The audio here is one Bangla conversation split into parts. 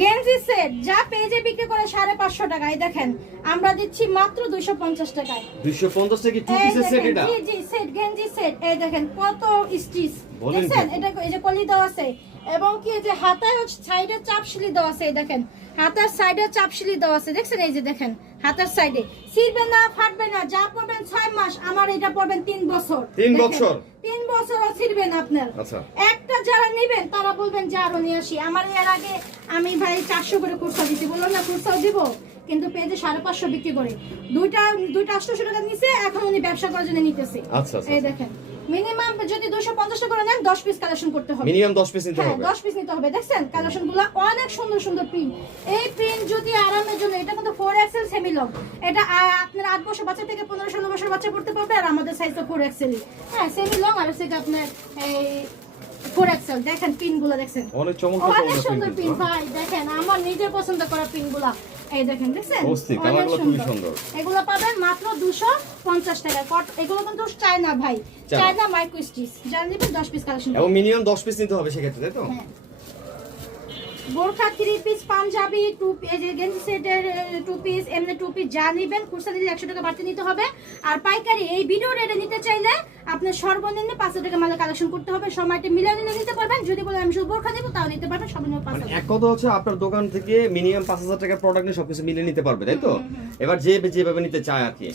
গেঞ্জি সেট যা পেজে বিক্রি করে 550 টাকায়, দেখেন আমরা দিচ্ছি মাত্র 250 টাকায়। 250 টাকা টু পিসের সেট এটা? জি জি, সেট গেঞ্জি সেট। এই দেখেন কত স্টিচ, দেখছেন? এটা এই যে কলি দেওয়া আছে, এবং কি যে হাতায় সাইডে চাপশিলি দেওয়া আছে। এই দেখেন হাতার সাইডে চাপশিলি দেওয়া আছে, দেখছেন? এই যে দেখেন হাতার সাইডে ছিড়বে না, ফাটবে না। যা পড়বেন 6 মাস, আমার এটা পড়বেন 3 বছর। 3 বছর? 3 বছরও ছিড়বে না আপনার। আচ্ছা, একটা যারা নেবেন তারা বলবেন যে আরো নিয়ে আসি। আমার এর আগে আমি ভাই 400 করে খুচরা দিতে বললাম না, খুচরাও দিব, কিন্তু পেজে 550 বিক্রি করে দুইটা 800 টাকা নিচে। এখন উনি ব্যবসা করার জন্য নিতেছে। আচ্ছা আচ্ছা। এই দেখেন মিনিমাম যদি 250 টাকা করে নেন 10 পিস কালেকশন করতে হবে। মিনিমাম 10 পিস নিতে হবে। 10 পিস নিতে হবে। দেখছেন কালেকশনগুলো অনেক সুন্দর সুন্দর প্রিন্ট। এই প্রিন্ট যদি আরামের জন্য, এটা কিন্তু 4XL সেমি লং। এটা আপনার 8 বছর বাচ্চা থেকে 15-16 বছর বাচ্চা পড়তে পারবে। আর আমাদের সাইজ তো 4XL। হ্যাঁ, সেমি লং। আর সেটা আপনার এই 4XL। দেখেন পিনগুলো, দেখছেন অনেক চমৎকার অনেক সুন্দর পিন চমৎকার। ভাই। দেখেন আমার নিজের পছন্দ করা পিনগুলো। এই দেখেন, দেখছেন অস্থির, অনেক কালারগুলো খুবই সুন্দর। সুন্দর। এগুলো পাবেন মাত্র 250 টাকা। এগুলো কিন্তু চায়না ভাই, চায়না মাইক্রো স্টিচ। যারা নেবেন 10 পিস কালেকশন। এবং মিনিমাম 10 পিস নিতে হবে সেক্ষেত্রে, তাই তো? হ্যাঁ। বোরখা 3 পিস, পাঞ্জাবি 2 পিস, গেঞ্জি সেটের 2 পিস, এমনি 2 পিস যা নেবেন খুচরা দিলে 100 টাকা বাড়তি নিতে হবে। আর পাইকারি এই ভিডিও রেটে নিতে চাইলে আপনার সর্বনিম্ন 500 টাকা মালে কালেকশন করতে হবে। সময়টা মিলিয়ে নিতে পারবেন। যদি বলেন আমি শুধু বোরখা দেব তাও নিতে পারবেন, সর্বনিম্ন 500। এক কথা হচ্ছে আপনার দোকান থেকে মিনিমাম 5000 টাকার প্রোডাক্ট নিয়ে সবকিছু মিলিয়ে নিতে পারবে, তাই তো? এবার যেভাবে নিতে চায় আর কি।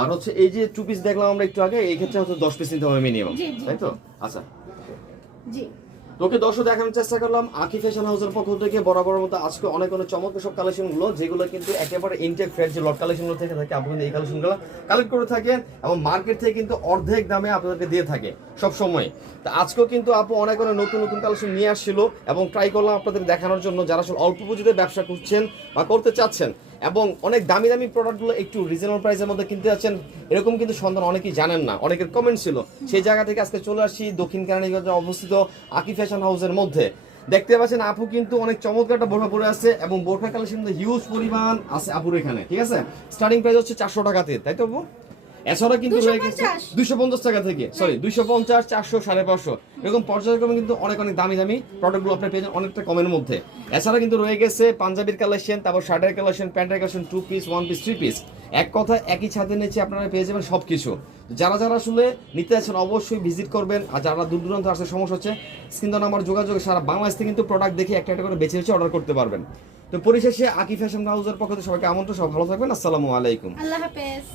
আর হচ্ছে এই যে 2 পিস দেখলাম আমরা একটু আগে, এই ক্ষেত্রে হচ্ছে 10 পিস নিতে হবে মিনিমাম, তাই তো? আচ্ছা জি। তোকে দর্শক দেখানোর চেষ্টা করলাম আকি ফ্যাশন হাউসের পক্ষ থেকে বরাবর মতো আজকে অনেক চমৎকার সব কালেকশনগুলো, যেগুলো কিন্তু একেবারে ইনটেক ফ্রেশ যে লট কালেকশনগুলো থেকে থাকে, আপনি কিন্তু এই কালেকশনগুলো কালেক্ট করে থাকেন এবং মার্কেট থেকে কিন্তু অর্ধেক দামে আপনাদেরকে দিয়ে থাকে সব সময়। তো আজকেও কিন্তু আপু অনেক নতুন নতুন কালেকশন নিয়ে আসছিল এবং ট্রাই করলাম আপনাদের দেখানোর জন্য, যারা আসলে অল্প পুঁজিতে ব্যবসা করছেন বা করতে চাচ্ছেন এবং অনেক দামি দামি প্রোডাক্টগুলো একটু রিজনেবল প্রাইসের মধ্যে কিনতে যাচ্ছেন, এরকম কিন্তু সন্ধান অনেকেই জানেন না, অনেকের কমেন্ট ছিল। সেই জায়গা থেকে আজকে চলে আসি দক্ষিণ কেরানীগঞ্জে অবস্থিত আকি ফ্যাশন হাউসের মধ্যে। দেখতে পাচ্ছেন আপু কিন্তু অনেক চমৎকার একটা বোরখা পরে আছে এবং বোরখা কালেকশন হিউজ পরিমাণ আছে আপুর এখানে, ঠিক আছে? স্টার্টিং প্রাইস হচ্ছে 400 টাকাতে, তাই তো আপু? এছাড়া কিন্তু রয়ে গেছে 250 টাকা থেকে, সরি 250, 400, 550 এরকম পর্যায়ক্রমে কিন্তু অনেক দামি দামি প্রোডাক্টগুলো আপনি পেয়ে যান অনেকটা কমের মধ্যে। এছাড়া কিন্তু রয়ে গেছে পাঞ্জাবির কালেকশন, তারপর শার্টের কালেকশন, প্যান্টের কালেকশন, 2 পিস, 1 পিস, 3 পিস। এক কথা একই ছাদের নিচে আপনারা পেয়ে যাবেন সবকিছু। যারা যারা আসলে নিতে আছেন অবশ্যই ভিজিট করবেন। আর যারা দূর দূরান্ত আসতে সমস্যা হচ্ছে, স্ক্রিন নাম্বার যোগাযোগে সারা বাংলাদেশ থেকে কিন্তু প্রোডাক্ট দেখে একটা একটা করে বেছে বেছে অর্ডার করতে পারবেন। তো পরিশেষে আকি ফ্যাশন হাউসের পক্ষ থেকে সবাইকে আমন্ত্রণ। সব ভালো থাকবেন। আসসালামু আলাইকুম। আল্লাহ হাফেজ।